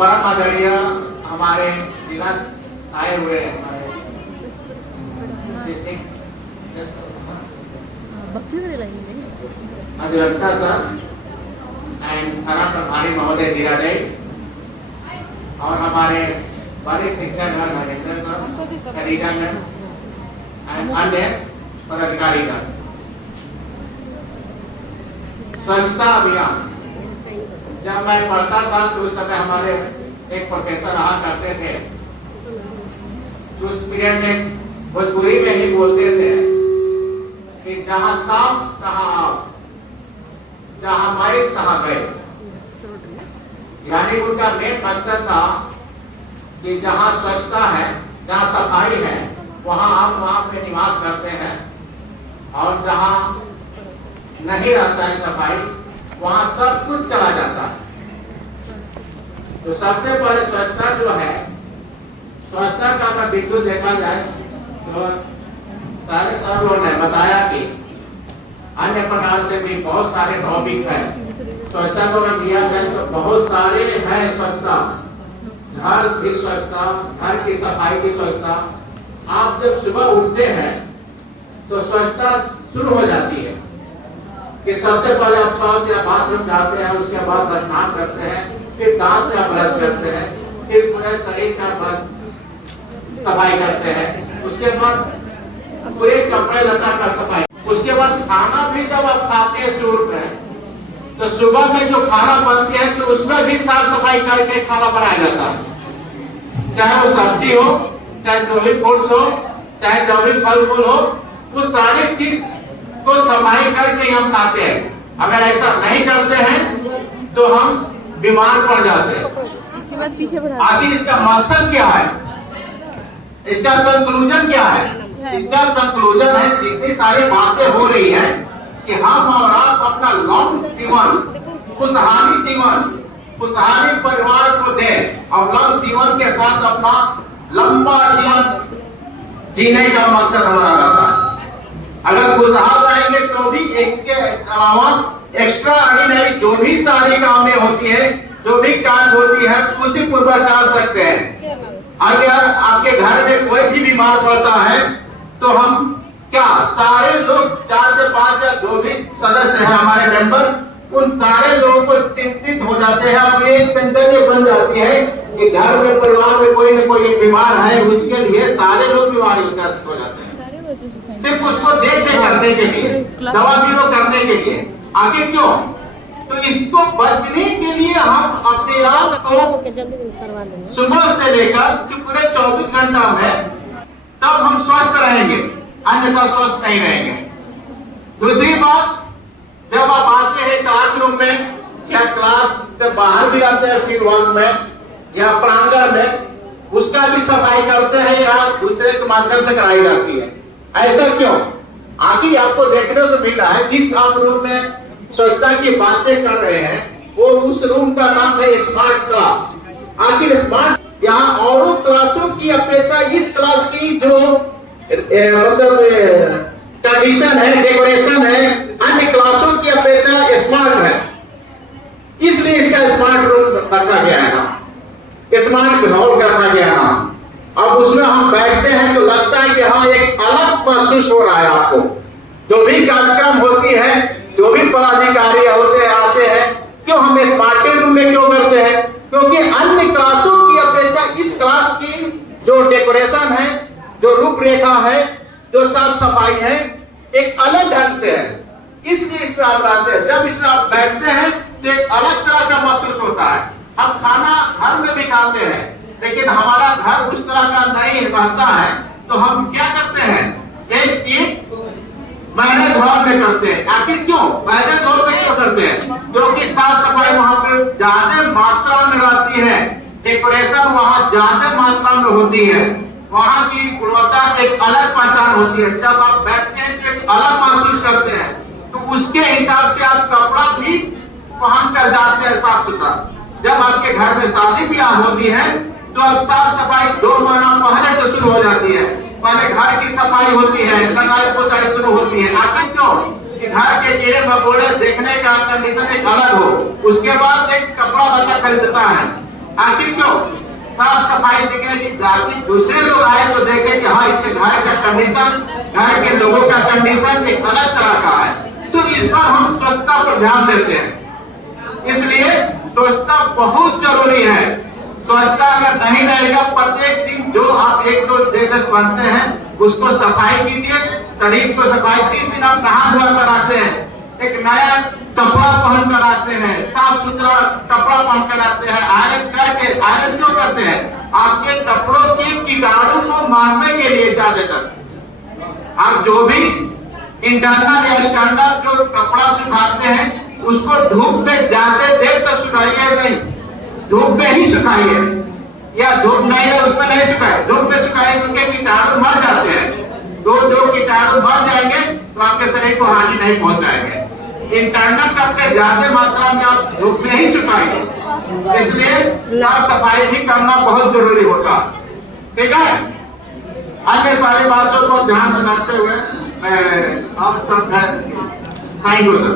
परम आदरणीय हमारे जिला आए हुए हमारे अधिवक्ता सर एंड थाना प्रभारी महोदय धीरादे और हमारे बड़े शिक्षक नरेंद्र सर, खरीदा मैम एंड अन्य पदाधिकारी का स्वच्छता अभियान। जब मैं पढ़ता था तो उस समय हमारे एक प्रोफेसर रहा करते थे, उस पीरियड में भोजपुरी में ही बोलते थे कि जहां साफ तहां आप, जहां माइल तहां गए। यानी उनका मेन मकसद था कि जहां स्वच्छता है, जहां सफाई है, वहां आप वहां पे निवास करते हैं, और जहां नहीं रहता है सफाई, वहां सब कुछ चला जाता है। तो सबसे पहले स्वच्छता जो है, स्वच्छता का अगर बिंदु देखा जाए तो सारे सर लोगों ने बताया कि अन्य प्रकार से भी बहुत सारे टॉपिक है। स्वच्छता को अगर लिया जाए तो बहुत सारे हैं स्वच्छता, घर की स्वच्छता, घर की सफाई की स्वच्छता। आप जब सुबह उठते हैं तो स्वच्छता शुरू हो जाती है कि सबसे पहले आप शौच या बाथरूम जाते हैं, उसके बाद स्नान करते हैं, फिर दांत का ब्रश करते हैं, फिर पूरे शरीर का सफाई करते हैं, उसके बाद पूरे कपड़े लता का सफाई, उसके बाद खाना भी जब आप खाते हैं शुरू में, तो सुबह में जो खाना बनती है तो उसमें भी साफ सफाई करके खाना बनाया जाता है। चाहे वो सब्जी हो, चाहे जो भी फ्रूट्स हो, चाहे जो भी फल फूल हो, वो सारी चीज को सफाई करके हम खाते हैं। अगर ऐसा नहीं करते हैं तो हम बीमार पड़ जाते हैं। इसके बाद पीछे बढ़ा। आखिर इसका मकसद क्या है, इसका कंक्लूजन क्या है? इसका कंक्लूजन है जितनी सारी बातें हो रही है कि हम और आप अपना लॉन्ग जीवन, खुशहाली जीवन, खुशहाली परिवार को दें और लंब जीवन के साथ अपना लंबा जीवन जीने का मकसद हमारा रहता है। अगर खुशहाल रहेंगे तो भी इसके अलावा एक्स्ट्रा ऑर्डिनरी जो भी सारी कामें होती है, जो भी कार्य होती है, उसी पूर्वक कर सकते हैं। अगर आपके घर में कोई भी बीमार पड़ता है तो हम क्या सारे लोग 4 से 5 या जो भी सदस्य हैं हमारे मेंबर, उन सारे लोगों को चिंतित हो जाते हैं और ये चिंतन बन जाती है कि घर में परिवार में कोई न कोई एक बीमार है, उसके लिए सारे लोग बीमारी ग्रस्त हो जाते हैं सिर्फ उसको देख करने के लिए, दवा बीरो करने के लिए। आगे क्यों? तो इसको बचने के लिए हम अपने आप को सुबह से लेकर पूरे 24 घंटा में तब हम स्वस्थ रहेंगे, अन्यथा स्वस्थ नहीं रहेंगे। दूसरी बात, जब आप आते हैं क्लासरूम में या क्लास से बाहर भी आते हैं फील्ड वर्क में या प्रांगण में, उसका भी सफाई करते हैं या दूसरे के माध्यम से कराई जाती है। ऐसा क्यों? आखिर आपको देखने को मिला है जिस आप रूम में स्वच्छता की बातें कर रहे हैं वो उस रूम का नाम है स्मार्ट क्लास। आखिर स्मार्ट यहाँ और क्लासों की अपेक्षा इस क्लास की जो मतलब कंडीशन है, डेकोरेशन है, अन्य क्लासों की अपेक्षा स्मार्ट है, इसलिए इसका स्मार्ट रूम रखा गया है ना, स्मार्ट हॉल रखा गया है। अब उसमें हम बैठते हैं तो लगता है कि हाँ एक अलग महसूस हो रहा है आपको। जो भी कार्यक्रम होती है, जो भी पदाधिकारी होते हैं आते हैं, क्यों हम स्मार्ट रूम में क्यों करते हैं? क्योंकि अन्य क्लासों की अपेक्षा इस क्लास की जो डेकोरेशन है, जो रूपरेखा है, जो साफ सफाई है, एक अलग ढंग से है, इसलिए इसमें आप रहते हैं। जब इसमें आप बैठते हैं तो एक अलग तरह का महसूस होता है। हम खाना घर में भी खाते हैं, लेकिन हमारा घर उस तरह का नहीं रहता है, तो हम क्या करते हैं, एक मैनेज हॉल में करते हैं। आखिर क्यों मैनेज हॉल में क्यों करते हैं? क्योंकि साफ सफाई वहां पे ज्यादा मात्रा में रहती है, डेकोरेशन वहां ज्यादा मात्रा में होती है, वहां की गुणवत्ता एक अलग पहचान होती है। जब आप बैठते हैं तो एक अलग महसूस करते हैं, तो उसके हिसाब से आप कपड़ा भी पहन कर जाते हैं साफ सुथरा। जब आपके घर में शादी ब्याह होती है तो अब साफ सफाई 2 महीना पहले से शुरू हो जाती है। पहले घर की सफाई होती है, लगाई पोताई शुरू होती है। आखिर क्यों? कि घर के कीड़े मकोड़े देखने का कंडीशन एक अलग हो, उसके बाद एक कपड़ा लता खरीदता है। आखिर क्यों? साफ सफाई देखने की, ताकि दूसरे लोग आए तो देखे कि हाँ इसके घर का कंडीशन, घर के लोगों का कंडीशन एक अलग तरह का है। तो इस पर हम स्वच्छता पर ध्यान देते हैं। इसलिए स्वच्छता बहुत जरूरी है। स्वच्छता अगर नहीं रहेगा, प्रत्येक दिन जो आप 1-2 दिवस बनते हैं उसको सफाई कीजिए, शरीर को सफाई। 3 दिन आप नहा धोआ कर आते हैं, एक नया कपड़ा पहन कर आते हैं, साफ सुथरा कपड़ा पहन कर आते हैं, आयरन करके। आयरन क्यों करते हैं? आपके कपड़ों के कीटाणु को मारने के लिए ज्यादातर। आप जो भी इंटरनल या स्टैंडर्ड जो कपड़ा सुखाते हैं उसको धूप पे ज्यादा देर तक सुखाइए नहीं, धूप पे ही सुखाइए, या धूप नहीं है उसमें नहीं सुखाए, धूप पे सुखाइए, उसके कीटाणु मर जाते हैं। जो कीटाणु मर जाएंगे तो आपके शरीर को हानि नहीं पहुंचाएंगे। इंटरनल करके ज्यादा मात्रा में आप धूप में ही सुखाएंगे। इसलिए साफ सफाई भी करना बहुत जरूरी होता है। ठीक है, अन्य सारी बातों को ध्यान में रखते हुए आप सब थैंक यू सर।